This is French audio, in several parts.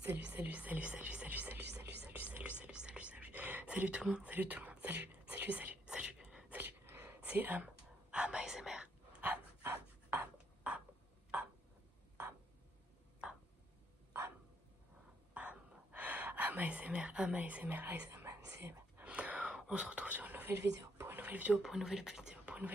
salut, salut, salut, salut, salut, salut, salut, salut, salut, salut, salut, salut, salut tout le monde, salut tout le monde, salut, salut, salut, salut, salut. C'est Am ASMR. Am, Am, Am, Am, Am, Am, Am, Am, Am, ASMR, ASMR, ASMR. On se retrouve sur une nouvelle vidéo, pour une nouvelle vidéo, pour une nouvelle vidéo, pour une nouvelle vidéo,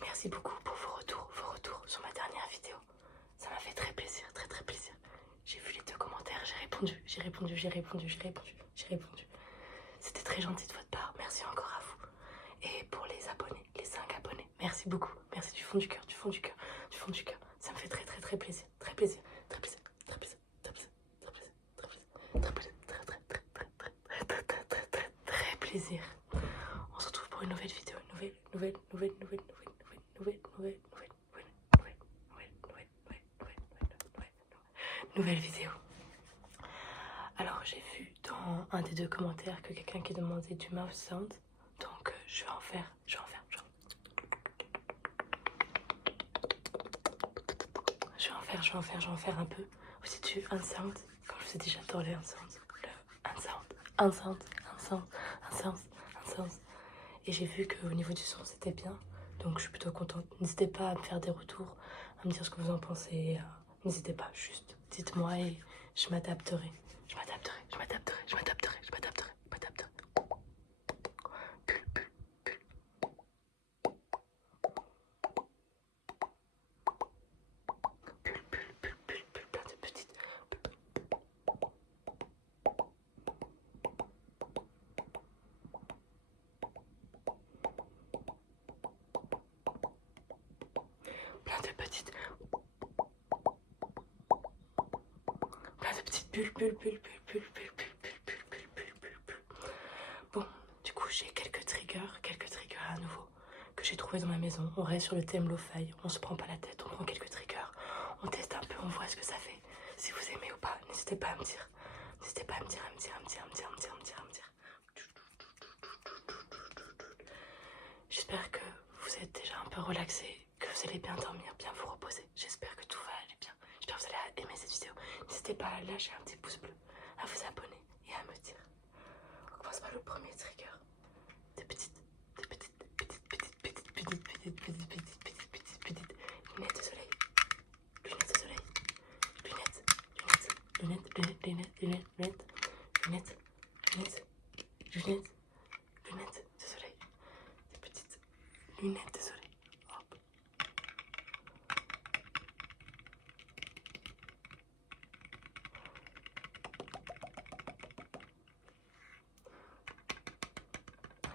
Merci beaucoup pour vos retours sur ma dernière vidéo. Ça m'a fait très plaisir, très très plaisir. J'ai vu les 2 commentaires, j'ai répondu. C'était très gentil de votre part, merci encore à vous. Et pour les abonnés, les 5 abonnés, merci beaucoup, merci du fond du cœur, du fond du cœur, du fond du cœur. Ça me fait très très très plaisir, très plaisir, très plaisir, très plaisir, très plaisir, très plaisir, très plaisir, très plaisir, très plaisir. On se retrouve pour une nouvelle vidéo, nouvelle vidéo. Alors j'ai vu dans un des 2 commentaires que quelqu'un qui demandait du mouth sound, donc je vais en faire. Je vais en faire un peu. Aussi du hand sound, comme je vous ai dit, j'adore les hand sounds. Le hand sound. Et j'ai vu qu'au niveau du son c'était bien, donc je suis plutôt contente. N'hésitez pas à me faire des retours, à me dire ce que vous en pensez. N'hésitez pas, juste dites-moi et je m'adapterai. Plein de petites. Bulles. Bon, du coup j'ai quelques triggers à nouveau que j'ai trouvé dans ma maison. On reste sur le thème lo-fi, on se prend pas la tête, on prend quelques triggers, on teste un peu, on voit ce que ça fait. Si vous aimez ou pas, n'hésitez pas à me dire. J'espère que vous êtes déjà un peu relaxés, que vous allez bien dormir, bien vous reposer. J'espère que tout va aller bien. J'espère que vous allez aimer cette vidéo. N'hésitez pas à lâcher un petit pouce bleu, à vous abonner et à me dire. On commence par le premier trigger. Des petites lunettes de soleil. Lunettes de soleil. Des petites lunettes de soleil. Hop.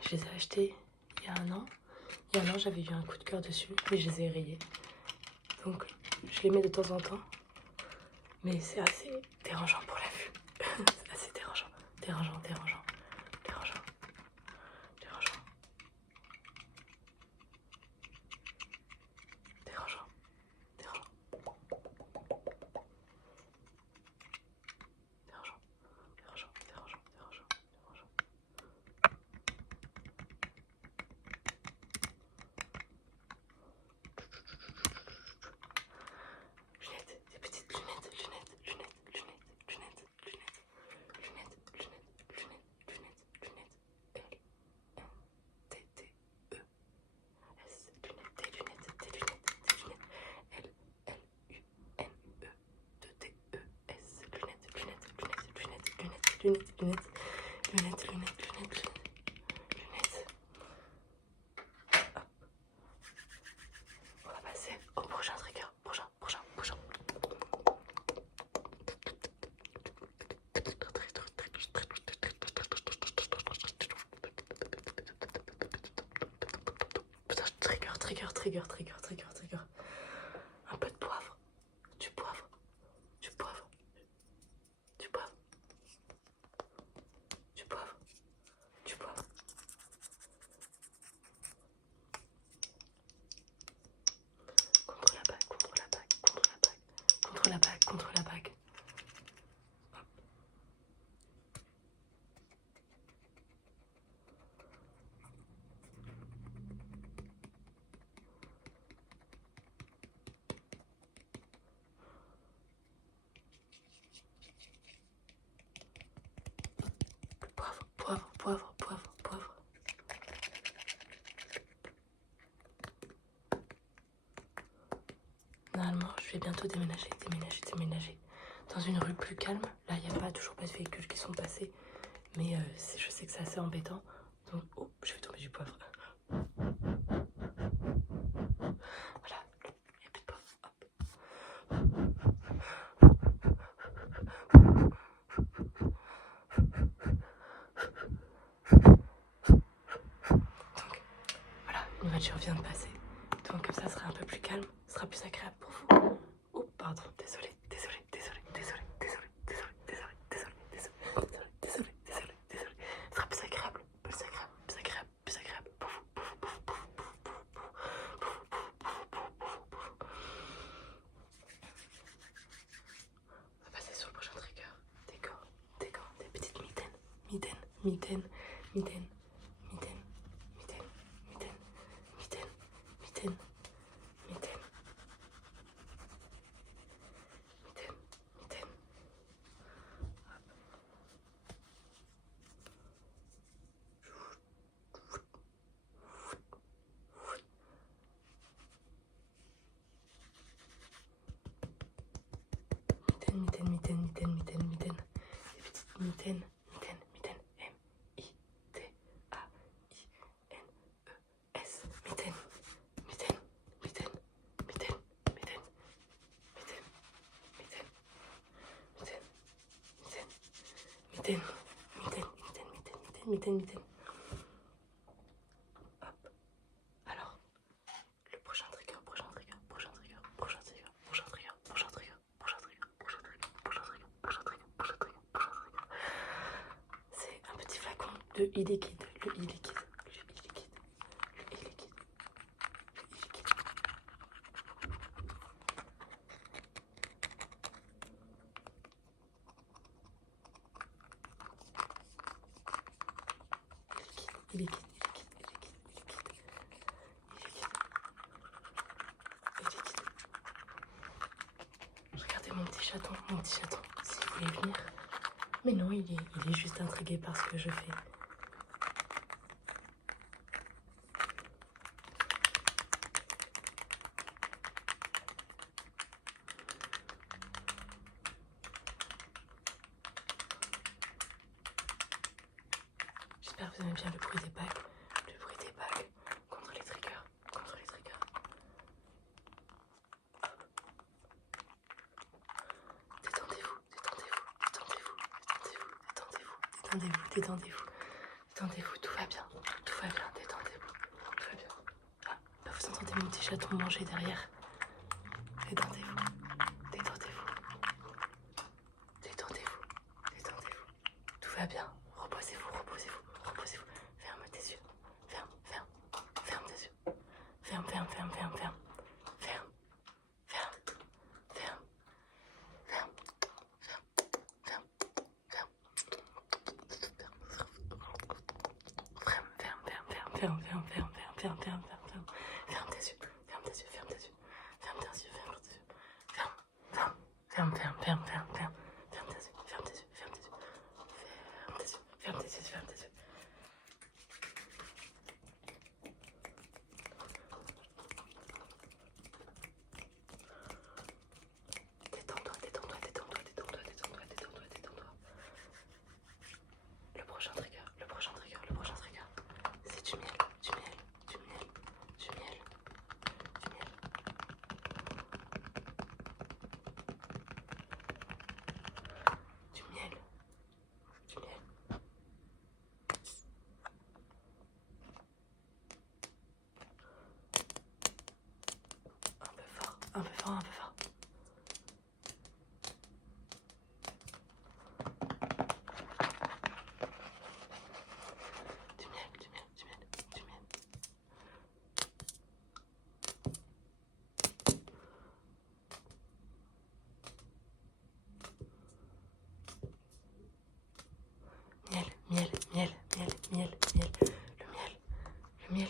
Je les ai achetées il y a un an. J'avais eu un coup de cœur dessus, mais je les ai rayés. Donc, je les mets de temps en temps. Mais c'est assez dérangeant pour la vue. C'est assez dérangeant. Lunettes. Hop. On va passer au prochain trigger. Prochain. Trigger. Un peu de poivre. Du poivre. Contre la bague. poivre, poivre, poivre. Normalement, je vais bientôt déménager dans une rue plus calme. Là, il n'y a toujours pas de véhicules qui sont passés, mais je sais que c'est assez embêtant. Donc, oh, je vais tomber du poivre. Voilà, il n'y a plus de poivre. Donc, voilà, une voiture vient de passer. Donc, comme ça sera un peu plus calme, ce sera plus agréable pour vous. Oh, pardon, désolé. Ce sera plus agréable pour vous. On va passer sur le prochain trigger. Des petites mitaines. Mitaines. Des petites mitaines. M-I-T-A-I-N-E-S. Mitaines. Hop. Alors, le prochain trigger. C'est un petit flacon de e-liquide. Le e-liquide. Regardez mon petit chaton, si vous voulez venir. Mais non, il est juste intrigué par ce que je fais. J'espère que vous aimez bien le bruit des bagues. Contre les triggers. Détendez-vous, tout va bien, détendez-vous, tout va bien. Ah, bah vous entendez mon petit chaton manger derrière. Détendez-vous. Tout va bien, reposez-vous. Ferme tes yeux, ferme tes yeux. Ferme. Détends-toi. Le prochain trigger. C'est du miel. Un peu fort. Du miel. Miel. Le miel.